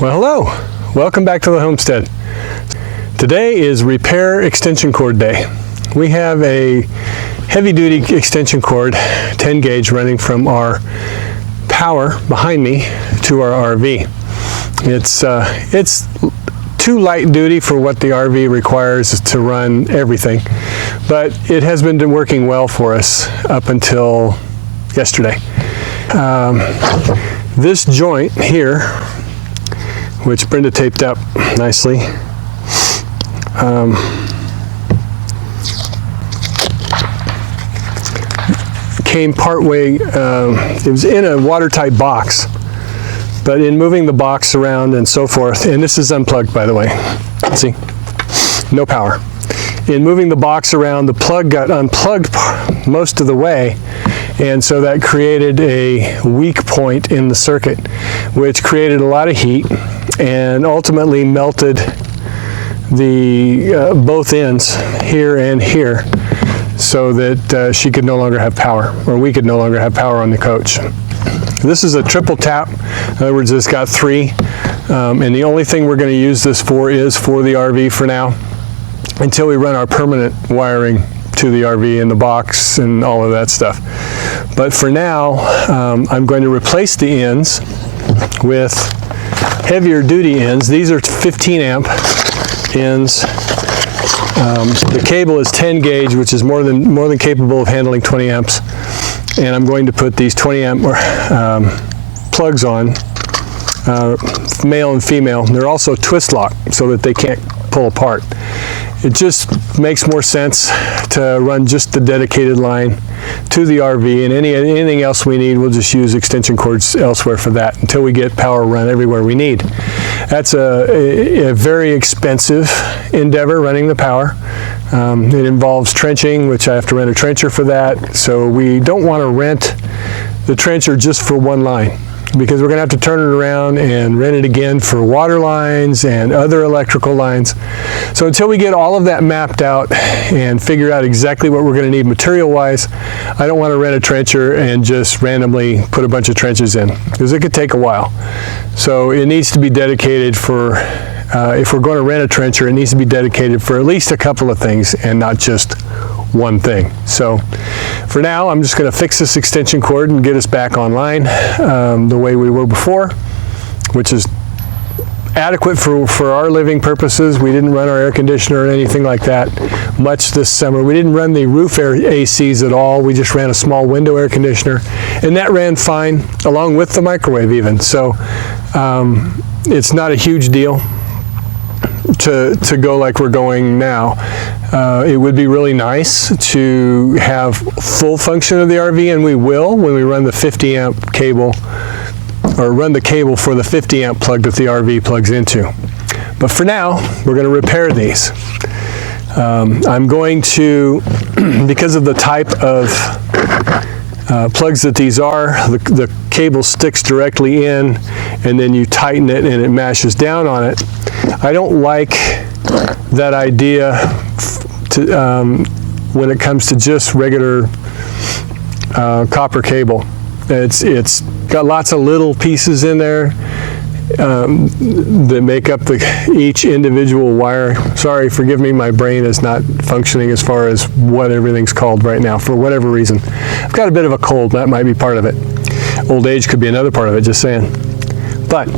Well, hello. Welcome back to the homestead. Today is repair extension cord day. We have a heavy-duty extension cord, 10 gauge, running from our power behind me to our RV. It's too light duty for what the RV requires to run everything, but it has been working well for us up until yesterday. This joint here, which Brenda taped up nicely, came partway, it was in a watertight box, but in moving the box around and so forth, and this is unplugged, by the way, see, no power. In moving the box around, the plug got unplugged most of the way, and so that created a weak point in the circuit, which created a lot of heat and ultimately melted the both ends here and here, so that she could no longer have power, or we could no longer have power on the coach. This is a triple tap. In other words, it's got three, and the only thing we're going to use this for is for the RV for now, until we run our permanent wiring to the RV and the box and all of that stuff. But for now, I'm going to replace the ends with heavier duty ends. These are 15 amp ends. The cable is 10 gauge, which is more than capable of handling 20 amps. And I'm going to put these 20 amp plugs on, male and female. They're also twist lock so that they can't pull apart. It just makes more sense to run just the dedicated line to the RV, and anything else we need, we'll just use extension cords elsewhere for that until we get power run everywhere we need. That's a very expensive endeavor, running the power. It involves trenching, which I have to rent a trencher for that. So we don't want to rent the trencher just for one line, because we're going to have to turn it around and rent it again for water lines and other electrical lines. So until we get all of that mapped out and figure out exactly what we're going to need material-wise, I don't want to rent a trencher and just randomly put a bunch of trenches in, because it could take a while. So it needs to be dedicated for, if we're going to rent a trencher, it needs to be dedicated for at least a couple of things and not just one thing. So for now, I'm just going to fix this extension cord and get us back online the way we were before, which is adequate for our living purposes. We didn't run our air conditioner or anything like that much this summer. We didn't run the roof air ACs at all. We just ran a small window air conditioner, and that ran fine along with the microwave even. So it's not a huge deal to go like we're going now. It would be really nice to have full function of the RV, and we will when we run the 50 amp cable, or run the cable for the 50 amp plug that the RV plugs into. But for now, we're going to repair these. I'm going to, because of the type of plugs that these are, the cable sticks directly in, and then you tighten it and it mashes down on it. I don't like that idea when it comes to just regular copper cable. It's got lots of little pieces in there that make up each individual wire. Sorry, forgive me, my brain is not functioning as far as what everything's called right now for whatever reason. I've got a bit of a cold, that might be part of it. Old age could be another part of it, just saying. But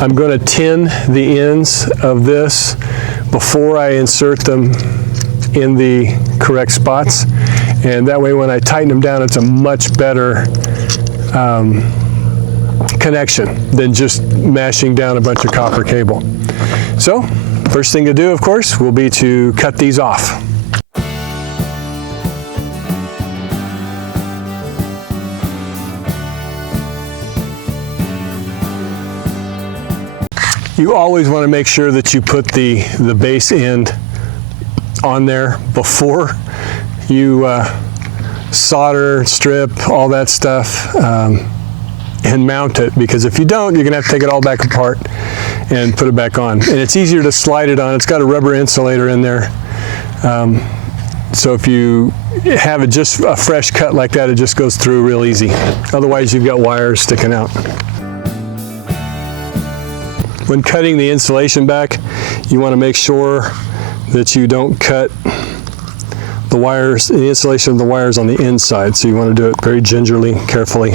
I'm going to tin the ends of this before I insert them in the correct spots, and that way when I tighten them down, it's a much better connection than just mashing down a bunch of copper cable. So first thing to do, of course, will be to cut these off. You always want to make sure that you put the base end on there before you solder, strip, all that stuff, and mount it, because if you don't, you're going to have to take it all back apart and put it back on. And it's easier to slide it on. It's got a rubber insulator in there. So if you have it just a fresh cut like that, it just goes through real easy. Otherwise, you've got wires sticking out. When cutting the insulation back, you want to make sure that you don't cut the wires, the insulation of the wires on the inside. So you want to do it very gingerly, carefully.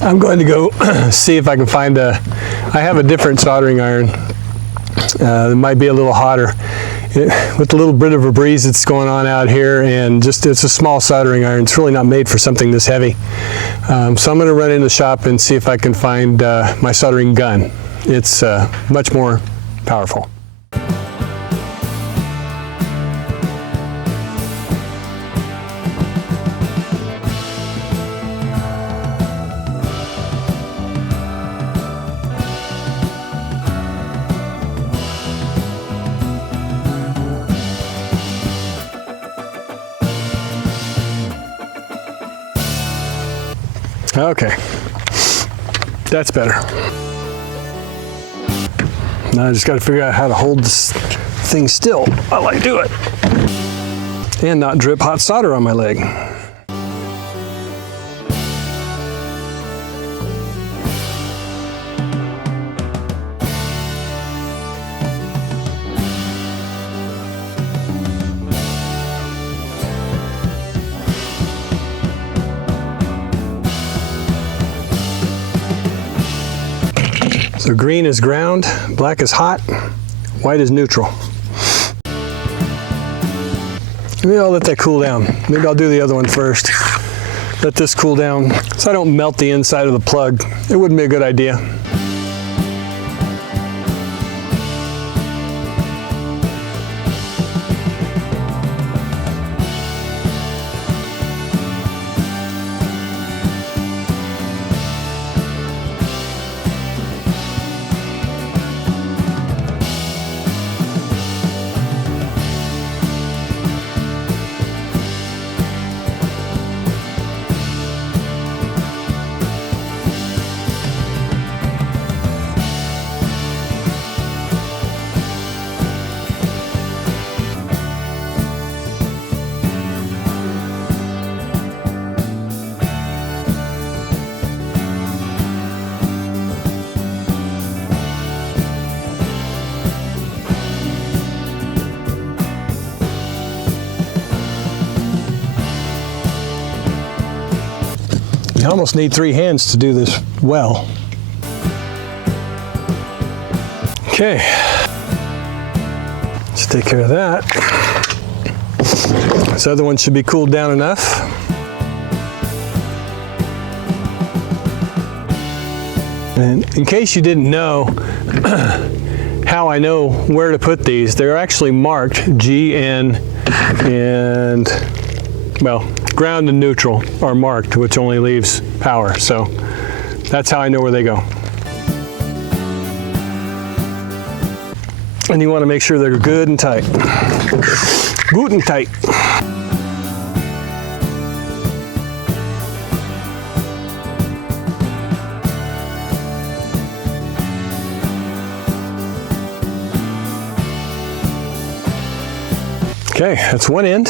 I'm going to go see if I can find I have a different soldering iron. It might be a little hotter. With a little bit of a breeze that's going on out here, and just it's a small soldering iron. It's really not made for something this heavy. So I'm going to run into the shop and see if I can find my soldering gun. It's much more powerful. Okay, that's better. Now I just got to figure out how to hold this thing still while I do it and not drip hot solder on my leg. So green is ground, black is hot, white is neutral. Maybe I'll let that cool down. Maybe I'll do the other one first. Let this cool down so I don't melt the inside of the plug. It wouldn't be a good idea. You almost need 3 hands to do this well. Okay, let's take care of that. This other one should be cooled down enough. And in case you didn't know how I know where to put these, they're actually marked G, N, and, well, ground and neutral are marked, which only leaves power. So that's how I know where they go. And you want to make sure they're good and tight. Good and tight. Okay, that's one end.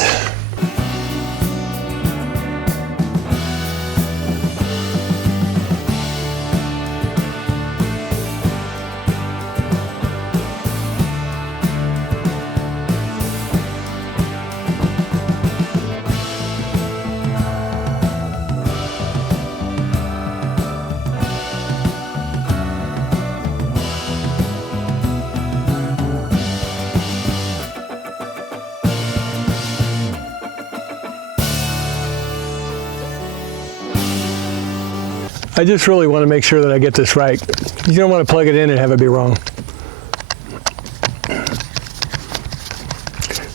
I just really want to make sure that I get this right. You don't want to plug it in and have it be wrong.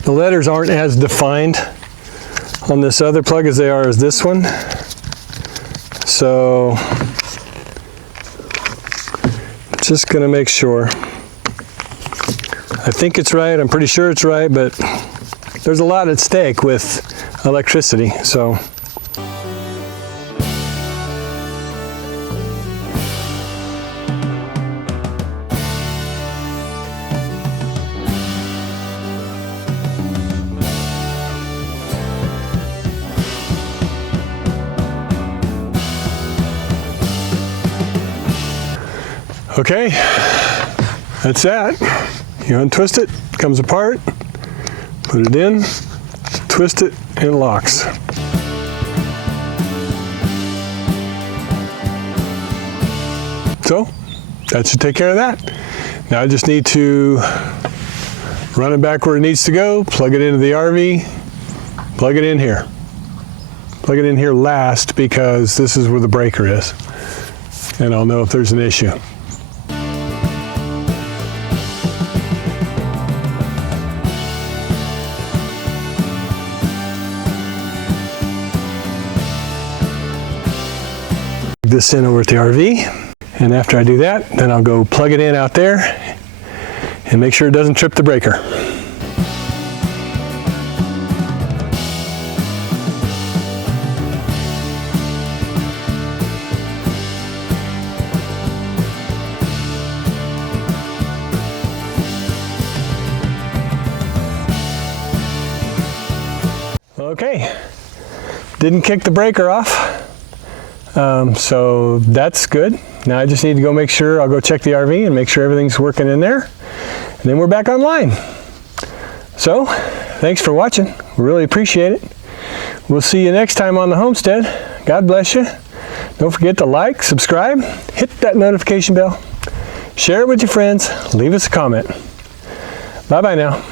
The letters aren't as defined on this other plug as they are as this one. So, just going to make sure. I think it's right, I'm pretty sure it's right, but there's a lot at stake with electricity, so. Okay, that's that. You untwist it, comes apart, put it in, twist it, and it locks. So, that should take care of that. Now I just need to run it back where it needs to go, plug it into the RV, plug it in here. Plug it in here last because this is where the breaker is. And I'll know if there's an issue. This in over at the RV, and after I do that, then I'll go plug it in out there and make sure it doesn't trip the breaker. Okay, didn't kick the breaker off. So that's good. Now I just need to go make sure, I'll go check the RV and make sure everything's working in there. And then we're back online. So, thanks for watching. We really appreciate it. We'll see you next time on the homestead. God bless you. Don't forget to like, subscribe, hit that notification bell, share it with your friends, leave us a comment. Bye-bye now.